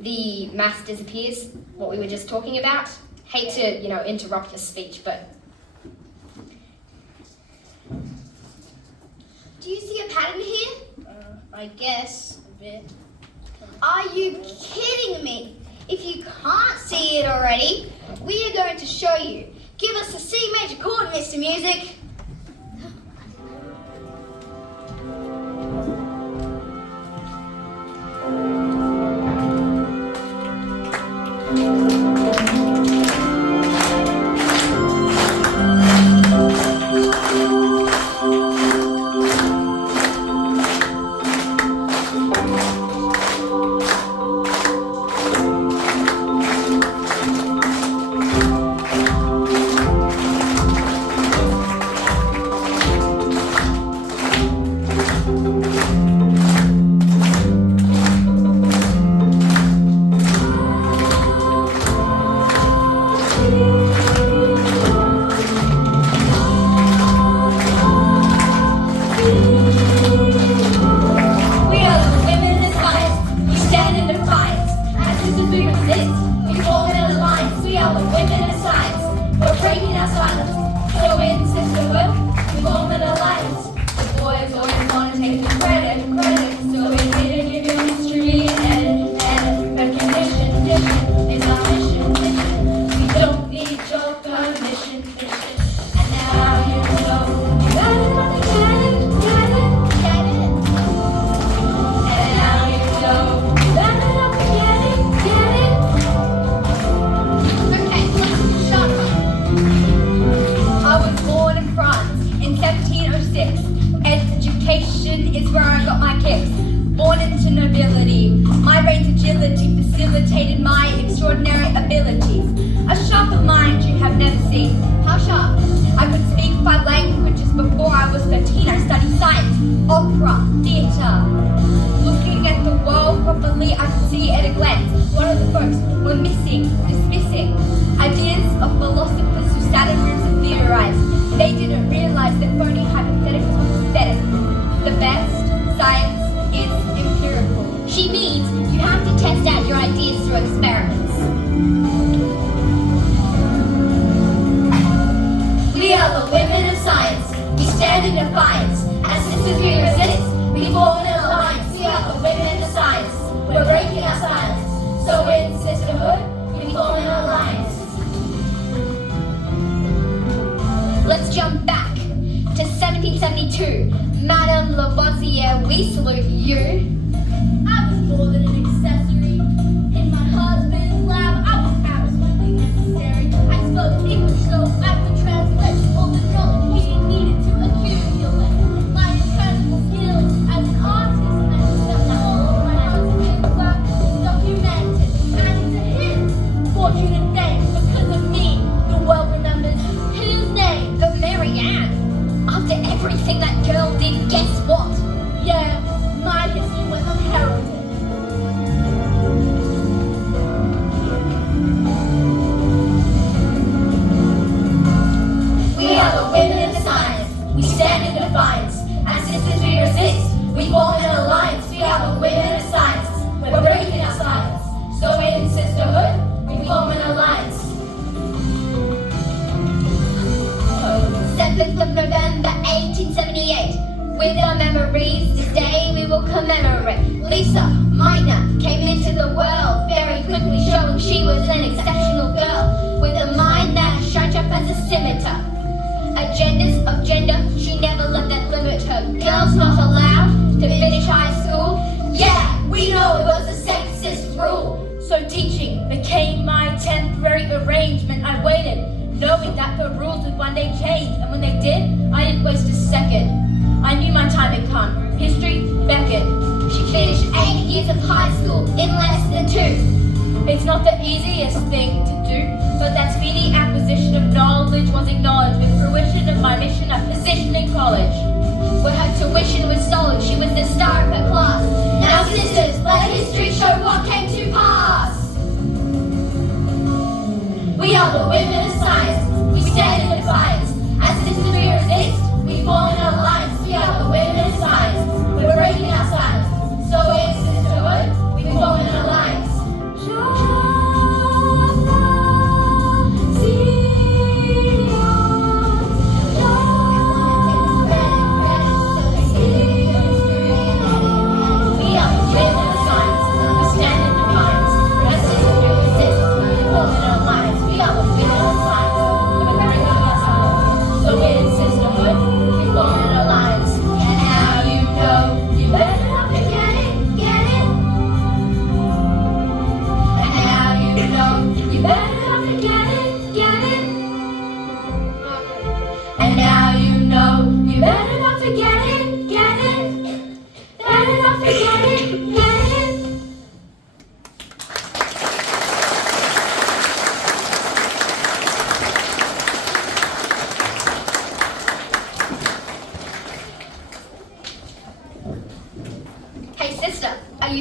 The mass disappears, what we were just talking about. Hate to, interrupt your speech, but... Do you see a pattern here? I guess a bit. Are you kidding me? If you can't see it already, we are going to show you. Give us a C major chord, Mr. Music. Let's jump back to 1772. Madame Lavoisier, we salute you. I was more than an accessory. In my husband's lab, I was absolutely necessary. I spoke English so I could translate all the knowledge he needed to accumulate. My incredible skills as an artist, I set all of my husband's work documented. And to his fortune and fame, because of me, the world remembers his name. The Marianne. After everything that girl did, guess what? Yeah, my history was unheralded. We are the women of science. We stand in defiance. As sisters we resist. We form an alliance. We are the women of science. We're breaking our silence. So in sisterhood, we form an alliance. 7th of November 1878. With our memories, this day we will commemorate. Lisa Minor came into the world very quickly, showing she was an exceptional girl with a mind that shines up as a scimitar. Agendas of gender, she never let that limit her. Girls not allowed to finish high school. Yeah, we know it was a sexist rule. So teaching became my temporary arrangement. I waited, knowing that the rules would one day change. And when they did, I didn't waste a second. I knew my time had come. History beckoned. She finished 8 years of high school in less than 2. It's not the easiest thing to do, but that speedy acquisition of knowledge was acknowledged with fruition of my mission, a position in college. Where her tuition was solid, she was the star of her class. Now sisters, let history show what came to pass. We are the women of science. We stand in defiance. As sisters we resist. We form an alliance. We are the women of science. We're breaking our silence. So in sisterhood, we form an alliance. We are the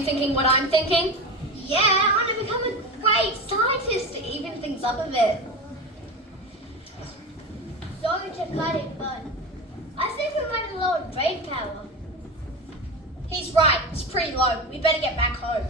you thinking what I'm thinking? Yeah, I want to become a great scientist to even things up a bit. Sorry to cut it, but I think we might have lowered brain power. He's right, it's pretty low. We better get back home.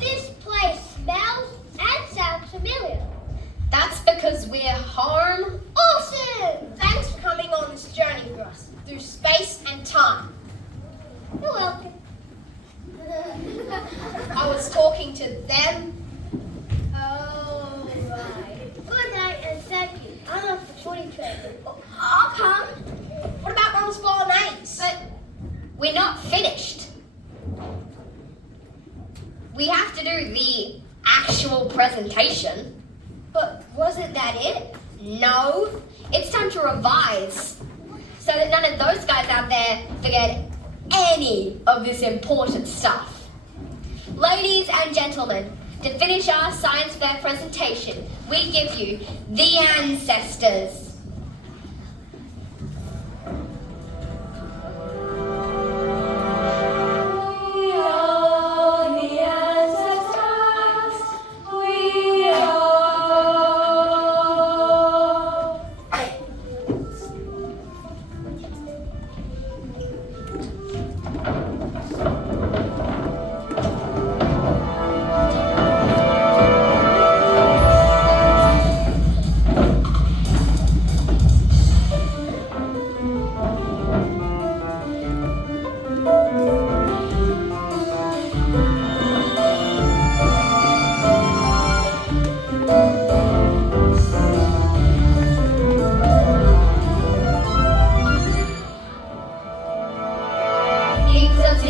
This place smells and sounds familiar. That's because we're home. Awesome! Thanks for coming on this journey with us through space and time. You're welcome. I was talking to them. Oh, right. Good night and thank you. I'm off the footy train. I'll come. What about Mum's bolognese? But we're not finished. We have to do the actual presentation. But wasn't that it? No. It's time to revise. So that none of those guys out there forget any of this important stuff. Ladies and gentlemen, to finish our science fair presentation, we give you the ancestors.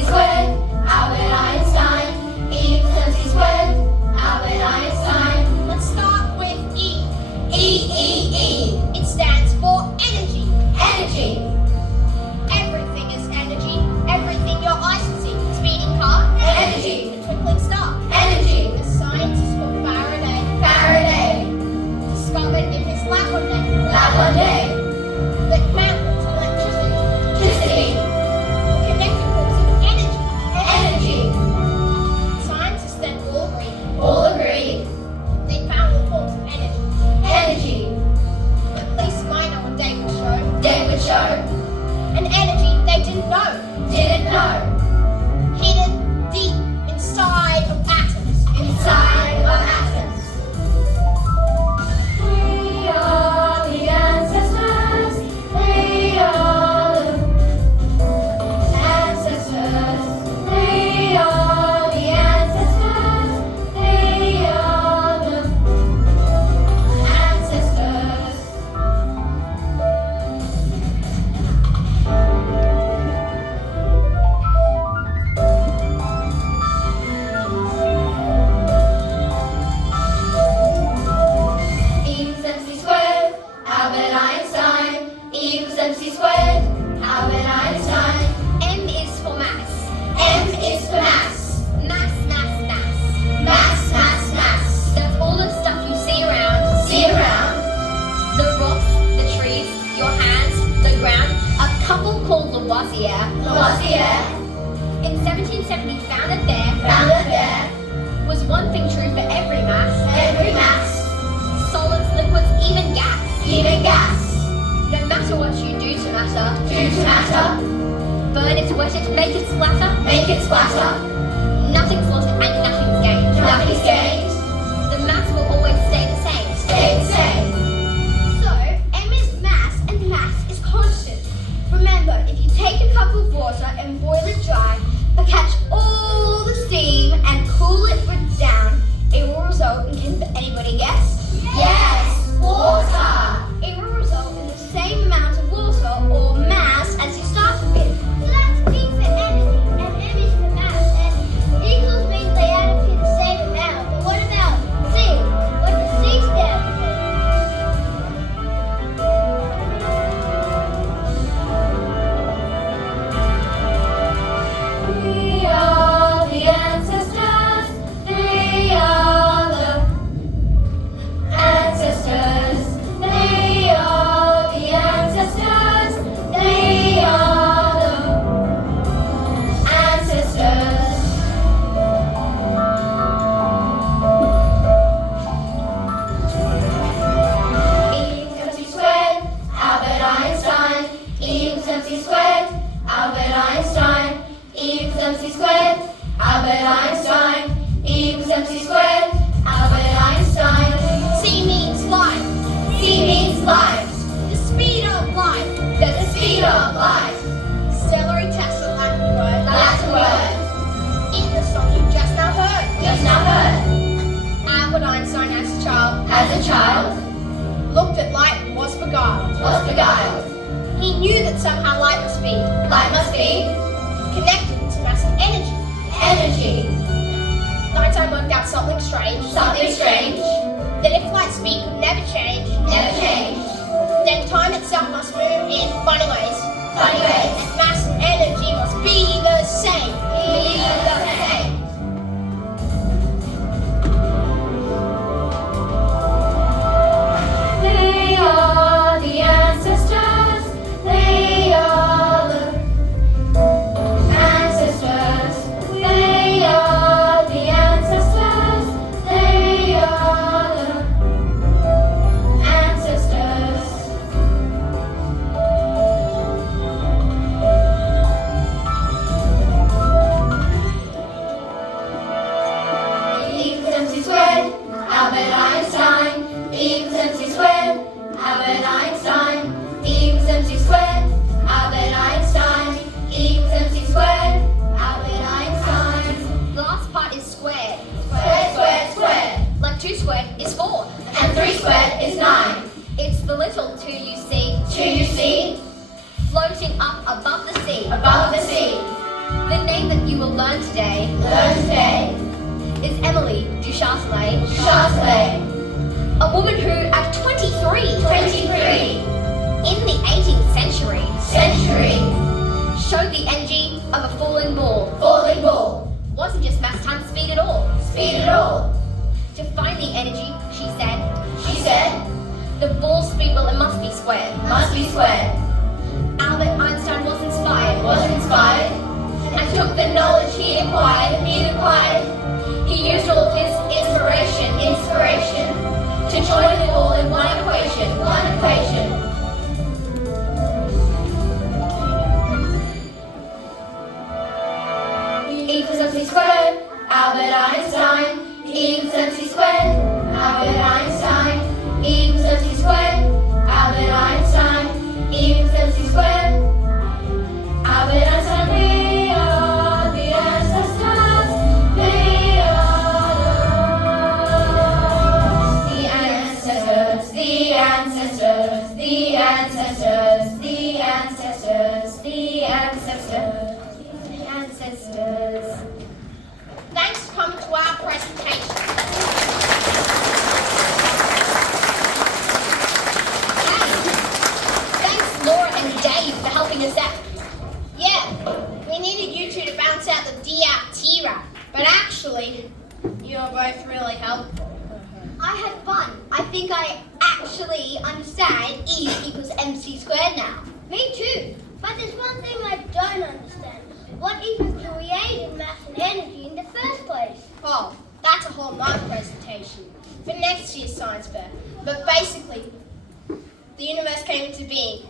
Albert Einstein. E equals mc squared. Albert Einstein. Let's start with E. E. It stands for energy. Energy. Everything is energy. Everything your eyes can see. The speeding car. Energy. The twinkling star. Energy. The scientist called Faraday. Faraday. Discovered in his lab one day. Lavoisier. That mountains, electricity. Electricity. Connected forms of energy. Energy. Scientists then all agreed. All agreed. They found all forms of energy. Energy. At least minor what they would show. They would show. An energy they didn't know. Didn't know. Hidden deep inside of atoms. Inside of atoms. We are the ancestors. We are the ancestors. We are the ancestors. We are the ancestors. E equals mc squared, Albert Einstein. E equals mc squared, Albert Einstein. M is for mass. M is for mass. Mass, mass, mass. Mass, mass, mass. That's all the stuff you see around. See around. The rocks, the trees, your hands, the ground. A couple called Lavoisier Lavoisier in 1770 found that there found that there was one thing true for every mass. every mass, Solids, liquids, even gas. even gas, No matter what you do to matter, due to matter, burn it, wet it, make it splatter. make it splatter, Nothing's lost and nothing's gained. nothing's gained, The mass will always stay the same. stay the same. So, M is mass and mass is constant. Remember, if you take a cup of water and boil it dry, but catch all the steam and cool it down, it will result in, can anybody guess? Yes, water. It will result in the same amount of water or mass as you started with. So that's P for energy, and M is for mass, and equals means they add up to the same amount. But what Albert Einstein. E equals mc squared. Albert Einstein. C means light. C means light. The speed of light. The speed of light. Celery test of Latin word. Latin word. In the song you just now heard. Just now heard. Albert Einstein as a child. As a child. Looked at light and was beguiled. Was beguiled. He knew that somehow light must be Light must be connected to mass and energy. energy. Einstein worked out something strange. Something strange. That if light speed could never change, Never change. then time itself must move in funny ways. Funny ways. And mass and energy must be the same. Be the same. They are the ancestors. They are the ancestors. They are the ancestors. They are the ancestors. E equals mc squared. Albert Einstein. E equals mc squared. Albert Einstein. E equals mc squared. Albert Einstein. E equals mc squared. Albert Einstein. The last part is squared. Squared, squared, squared. Like 2 squared is 4. And 3 squared is 9. It's the little 2 you see 2 you see floating up above the sea. above the sea. The name that you will learn today Learn today. is Émilie du Châtelet, Châtelet. a woman who at 23 23. in the 18th century Century. showed the energy of a falling ball. Falling ball. Wasn't just mass times speed at all. Speed at all. To find the energy, she She said, the ball speed, well, it must be squared. must be squared. Albert Einstein was inspired. Was inspired. And took the knowledge he acquired. He used all of his Inspiration. To join it all in one equation. One equation. E equals mc squared. Albert Einstein. E equals mc squared. Albert Einstein. E equals mc squared. Albert Einstein. E equals mc squared. Albert Einstein. We are the ancestors. They are the ancestors. The ancestors. The ancestors. The ancestors. The ancestors. The ancestors. Thanks for coming to our presentation. Thanks Laura and Dave for helping us out. Yeah, we needed you two to bounce out the D out T rap, but actually, you were both really helpful. I had fun. I think I actually understand E equals mc squared now. Me too. But there's one thing I don't understand. What even created mass and energy in the first place? Oh, that's a whole nother presentation for next year's science fair. But basically, the universe came into being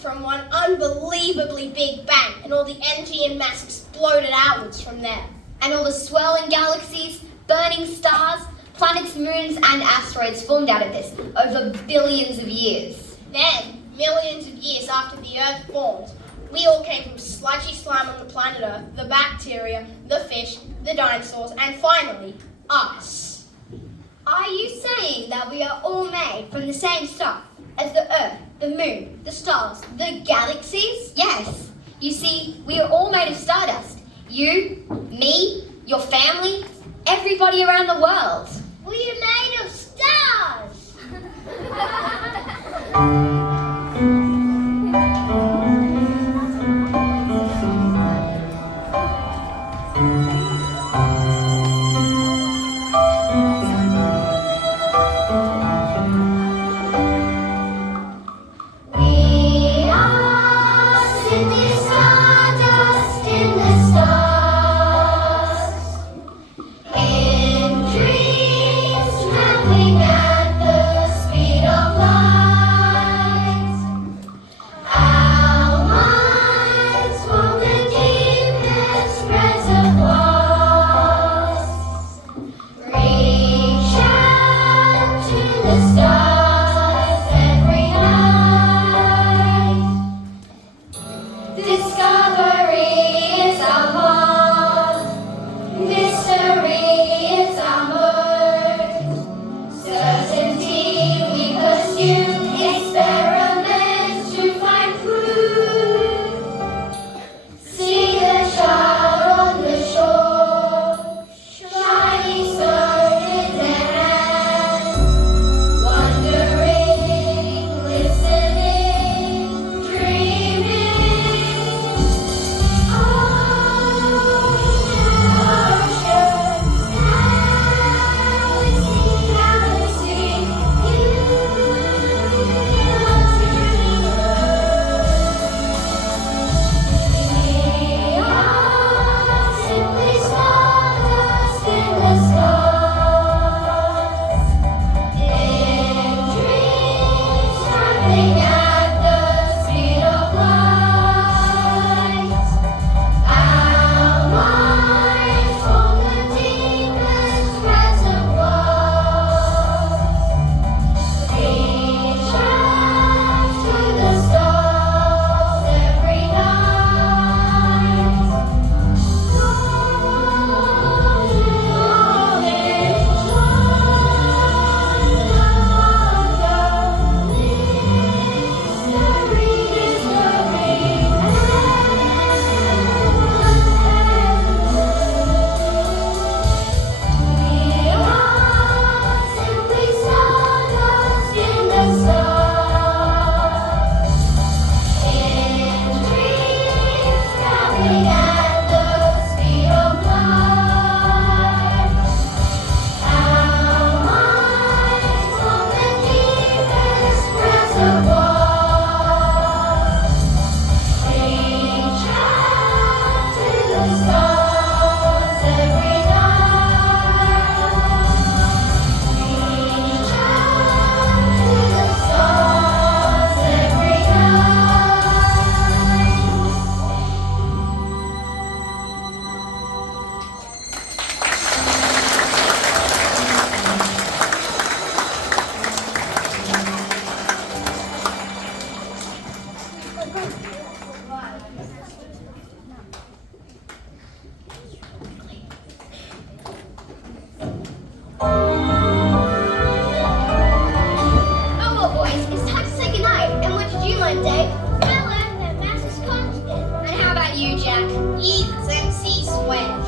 from one unbelievably big bang, and all the energy and mass exploded outwards from there. and all the swirling galaxies, burning stars, planets, moons, and asteroids formed out of this over billions of years. Then, millions of years after the Earth formed, we all came from sludgy slime on the planet Earth, the bacteria, the fish, the dinosaurs, and finally, us. Are you saying that we are all made from the same stuff as the Earth, the Moon, the stars, the galaxies? Yes. You see, we are all made of stardust. You, me, your family, everybody around the world. We are made of stars! We are simply stardust in the stars, in dreams traveling at the speed of light. Discovery is our heart. Mystery is our heart. Certainty we pursue. Experiments to find proof. See the child on the shore. Shiny stone in their hand. Wondering, listening, dreaming. Oceans, galaxy, we are simply stardust in the stars. In dreams, traveling at the speed of light. Our minds from the deepest reservoirs. Reach out to the stars every night. Oh well, boys, it's time to say goodnight. And what did you learn, Dave? I learned that mass is constant. And how about you, Jack? E equals MC squared.